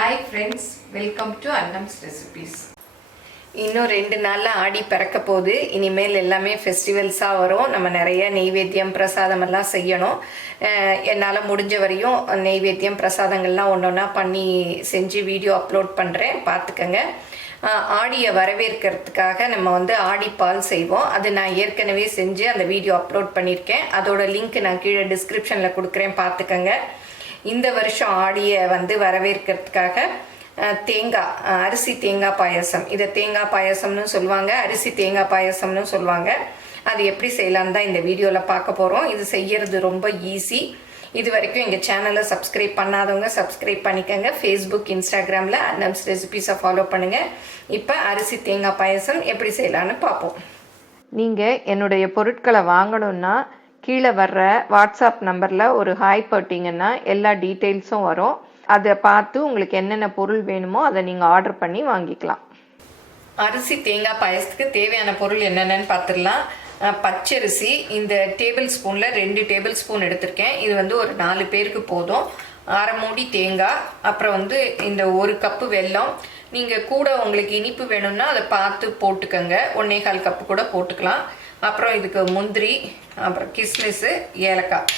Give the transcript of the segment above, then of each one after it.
Hi friends, welcome to Annam's Recipes. இன்னும் 2 நாள்ல ஆடி பிறக்க போகுது. இனிமேல் எல்லாமே ஃபெஸ்டிவல்ஸாக வரும். நம்ம நிறைய நெய்வேத்தியம் பிரசாதம் எல்லாம் செய்யணும். என்னால் முடிஞ்ச வரையும் நெய்வேத்தியம் பிரசாதங்கள்லாம் ஒன்றா பண்ணி செஞ்சு வீடியோ அப்லோட் பண்ணுறேன், பார்த்துக்கங்க. ஆடியை வரவேற்கிறதுக்காக நம்ம ஆடிப்பால் செய்வோம். அது நான் ஏற்கனவே செஞ்சு அந்த வீடியோ அப்லோட் பண்ணியிருக்கேன். அதோட லிங்க் நான் கீழே டிஸ்கிரிப்ஷனில் கொடுக்குறேன், பார்த்துக்கங்க. இந்த வருஷம் ஆடியை வரவேற்கிறதுக்காக தேங்காய், அரிசி தேங்காய் பாயசம், இதை தேங்காய் பாயசம்னு சொல்லுவாங்க, அரிசி தேங்காய் பாயசம்னு சொல்லுவாங்க. அது எப்படி செய்யலான்னு தான் இந்த வீடியோவில் பார்க்க போகிறோம். இது செய்யறது ரொம்ப ஈஸி. இது வரைக்கும் எங்கள் சேனலை சப்ஸ்கிரைப் பண்ணாதவங்க சப்ஸ்கிரைப் பண்ணிக்கோங்க. ஃபேஸ்புக், இன்ஸ்டாகிராமில் அன்னம்ஸ் ரெசிபீஸை ஃபாலோ பண்ணுங்கள். இப்போ அரிசி தேங்காய் பாயசம் எப்படி செய்யலான்னு பார்ப்போம். நீங்கள் என்னுடைய பொருட்களை வாங்கணுன்னா கீழே வர்ற வாட்ஸ்அப் நம்பரில் ஒரு ஹாய் போட்டிங்கன்னா எல்லா டீட்டெயில்ஸும் வரும். அதை பார்த்து உங்களுக்கு என்னென்ன பொருள் வேணுமோ அதை நீங்கள் ஆர்டர் பண்ணி வாங்கிக்கலாம். அரிசி தேங்காய் பாயசத்துக்கு தேவையான பொருள் என்னென்னு பார்த்துடலாம். பச்சரிசி இந்த டேபிள் ஸ்பூனில் 2 டேபிள் ஸ்பூன் எடுத்திருக்கேன். இது ஒரு 4 பேருக்கு போதும். 1/2 மூடி தேங்காய், அப்புறம் இந்த 1 கப்பு வெல்லம். நீங்கள் கூட உங்களுக்கு இனிப்பு வேணும்னா அதை பார்த்து போட்டுக்கோங்க, 1/4 கப்பு கூட போட்டுக்கலாம். அப்புறம் இதுக்கு முந்திரி, அப்புறம் கிஸ்மிஸ்ஸு, ஏலக்காய்.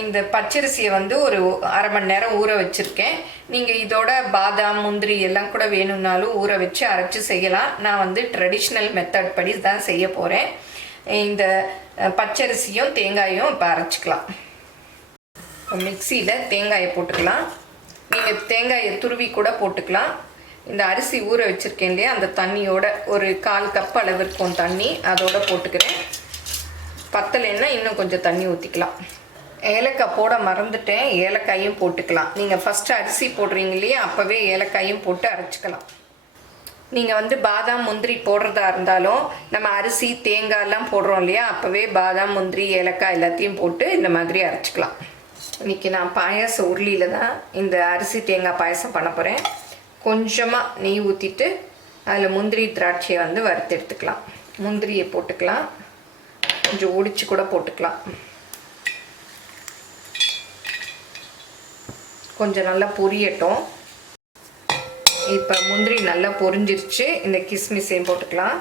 இந்த பச்சரிசியை ஒரு 1/2 மணி நேரம் ஊற வச்சுருக்கேன். நீங்கள் இதோட பாதாம், முந்திரி எல்லாம் கூட வேணும்னாலும் ஊற வச்சு அரைச்சி செய்யலாம். நான் ட்ரெடிஷ்னல் மெத்தட் படி தான் செய்ய போகிறேன். இந்த பச்சரிசியும் தேங்காயும் இப்போ அரைச்சிக்கலாம். மிக்சியில் தேங்காயை போட்டுக்கலாம். நீங்கள் தேங்காயை துருவி கூட போட்டுக்கலாம். இந்த அரிசி ஊற வச்சுருக்கேன் இல்லையா, அந்த தண்ணியோட ஒரு 1/4 கப் அளவு இருக்கும் தண்ணி, அதோட போட்டுக்கிறேன். பத்தலைன்னா இன்னும் கொஞ்சம் தண்ணி ஊற்றிக்கலாம். ஏலக்காய் போட மறந்துட்டேன், ஏலக்காயும் போட்டுக்கலாம். நீங்கள் ஃபஸ்ட்டு அரிசி போடுறீங்க இல்லையா, அப்போவே ஏலக்காயும் போட்டு அரைச்சிக்கலாம். நீங்கள் பாதாம், முந்திரி போடுறதா இருந்தாலும் நம்ம அரிசி தேங்காயெல்லாம் போடுறோம் இல்லையா, அப்போவே பாதாம், முந்திரி, ஏலக்காய் எல்லாத்தையும் போட்டு இந்த மாதிரி அரைச்சிக்கலாம். இன்றைக்கி நான் பாயாச உருளியில் தான் இந்த அரிசி தேங்காய் பாயசம் பண்ண போகிறேன். கொஞ்சமாக நெய் ஊற்றிட்டு அதில் முந்திரி, திராட்சையை வறுத்து எடுத்துக்கலாம். முந்திரியை போட்டுக்கலாம், கொஞ்சம் ஒடிச்சு கூட போட்டுக்கலாம். கொஞ்சம் நல்லா பொரியட்டும். இப்போ முந்திரி நல்லா பொரிஞ்சிருச்சு. இந்த கிஸ்மிஸையும் போட்டுக்கலாம்.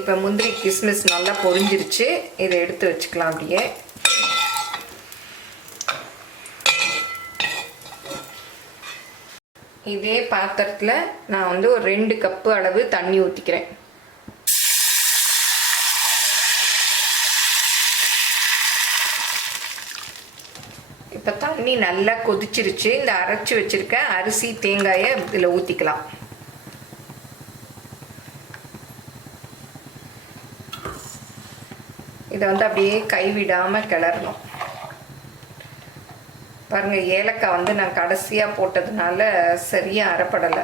இப்போ முந்திரி, கிஸ்மிஸ் நல்லா பொரிஞ்சிருச்சு. இதை எடுத்து வச்சுக்கலாம். அப்படியே இதே பாத்திரத்தில் நான் ஒரு 2 கப்பு அளவு தண்ணி ஊற்றிக்கிறேன். இப்போ தண்ணி நல்லா கொதிச்சிருச்சு. இந்த அரைச்சி வச்சுருக்க அரிசி தேங்காயை இதில் ஊற்றிக்கலாம். இதை அப்படியே கைவிடாமல் கிளறணும். பாருங்கள், ஏலக்காய் நான் கடைசியாக போட்டதுனால சரியாக அரைப்படலை.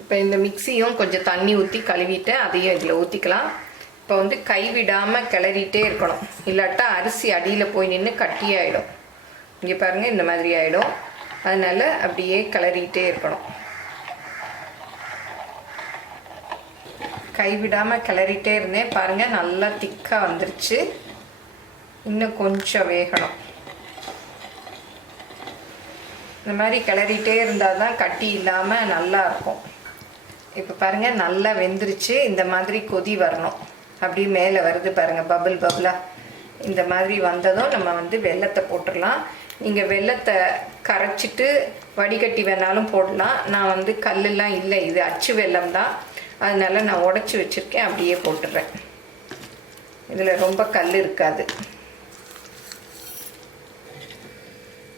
இப்போ இந்த மிக்சியும் கொஞ்சம் தண்ணி ஊற்றி கழுவிட்டு அதையும் இதில் ஊற்றிக்கலாம். இப்போ கைவிடாமல் கிளறிட்டே இருக்கணும், இல்லாட்டா அரிசி அடியில் போய் நின்று கட்டியாயிடும். இங்கே பாருங்கள், இந்த மாதிரி ஆகிடும். அதனால் அப்படியே கிளறிட்டே இருக்கணும். கைவிடாமல் கிளறிட்டே இருந்தேன். பாருங்கள், நல்லா திக்காக வந்துருச்சு. இன்னும் கொஞ்சம் வேகணும். இந்த மாதிரி கிளறிட்டே இருந்தால் தான் கட்டி இல்லாமல் நல்லா இருக்கும். இப்போ பாருங்கள், நல்லா வெந்துருச்சு. இந்த மாதிரி கொதி வரணும். அப்படியே மேலே வருது பாருங்கள், பபிள் பபிளாக. இந்த மாதிரி வந்ததும் நம்ம வெல்லத்தை போட்டுடலாம். நீங்கள் வெல்லத்தை கரைச்சிட்டு வடிகட்டி வேணாலும் போடலாம். நான் கல்லெல்லாம் இல்லை, இது அச்சு வெல்லம் தான், அதனால நான் உடச்சி வச்சுருக்கேன். அப்படியே போட்டுடுறேன். இதில் ரொம்ப கல் இருக்காது.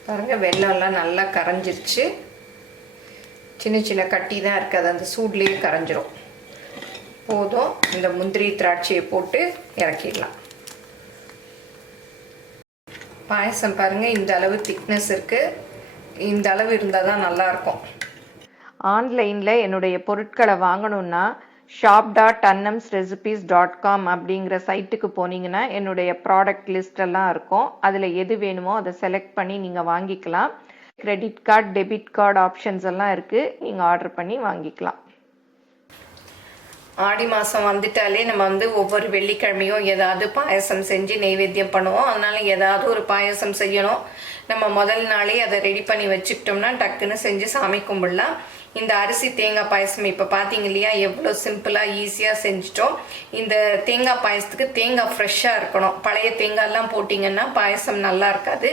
பாருங்கள், வெல்லம்லாம் நல்லா கரைஞ்சிருச்சு. சின்ன சின்ன கட்டி தான் இருக்குது, அந்த சூட்லேயே கரைஞ்சிரும். போதும். இந்த முந்திரி, திராட்சையை போட்டு இறக்கிடலாம். பாயசம் பாருங்கள், இந்த அளவு திக்னஸ் இருக்குது. இந்த அளவு இருந்தால் தான் நல்லாயிருக்கும். ஆன்லைனில் என்னுடைய பொருட்களை வாங்கணுன்னா shop.annamsrecipes.com அப்படிங்கிற சைட்டுக்கு போனீங்கன்னா என்னுடைய ப்ராடக்ட் லிஸ்டெல்லாம் இருக்கும். அதில் எது வேணுமோ அதை செலக்ட் பண்ணி நீங்கள் வாங்கிக்கலாம். Credit card, debit card options எல்லாம் இருக்குது. நீங்கள் ஆர்டர் பண்ணி வாங்கிக்கலாம். ஆடி மாதம் வந்துட்டாலே நம்ம வந்து ஒவ்வொரு வெள்ளிக்கிழமையும் ஏதாவது பாயசம் செஞ்சு நெய்வேத்தியம் பண்ணுவோம். அதனால ஏதாவது ஒரு பாயசம் செய்யணும். நம்ம முதல் நாளே அதை ரெடி பண்ணி வச்சுக்கிட்டோம்னா டக்குன்னு செஞ்சு சாமி கும்பிடலாம். இந்த அரிசி தேங்காய் பாயசம் இப்போ பார்த்தீங்க இல்லையா, எவ்வளோ சிம்பிளாக ஈஸியாக செஞ்சிட்டோம். இந்த தேங்காய் பாயசத்துக்கு தேங்காய் ஃப்ரெஷ்ஷாக இருக்கணும். பழைய தேங்காயெல்லாம் போட்டிங்கன்னா பாயசம் நல்லா இருக்காது.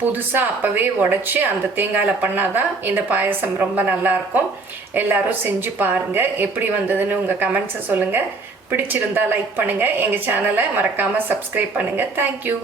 புதுசாக அப்போவே உடச்சி அந்த தேங்காயில் பண்ணாதான் இந்த பாயசம் ரொம்ப நல்லாயிருக்கும். எல்லோரும் செஞ்சு பாருங்கள். எப்படி வந்ததுன்னு உங்கள் கமெண்ட்ஸை சொல்லுங்கள். பிடிச்சிருந்தா லைக் பண்ணுங்கள். எங்கள் சேனலை மறக்காமல் சப்ஸ்கிரைப் பண்ணுங்கள். தேங்க்யூ.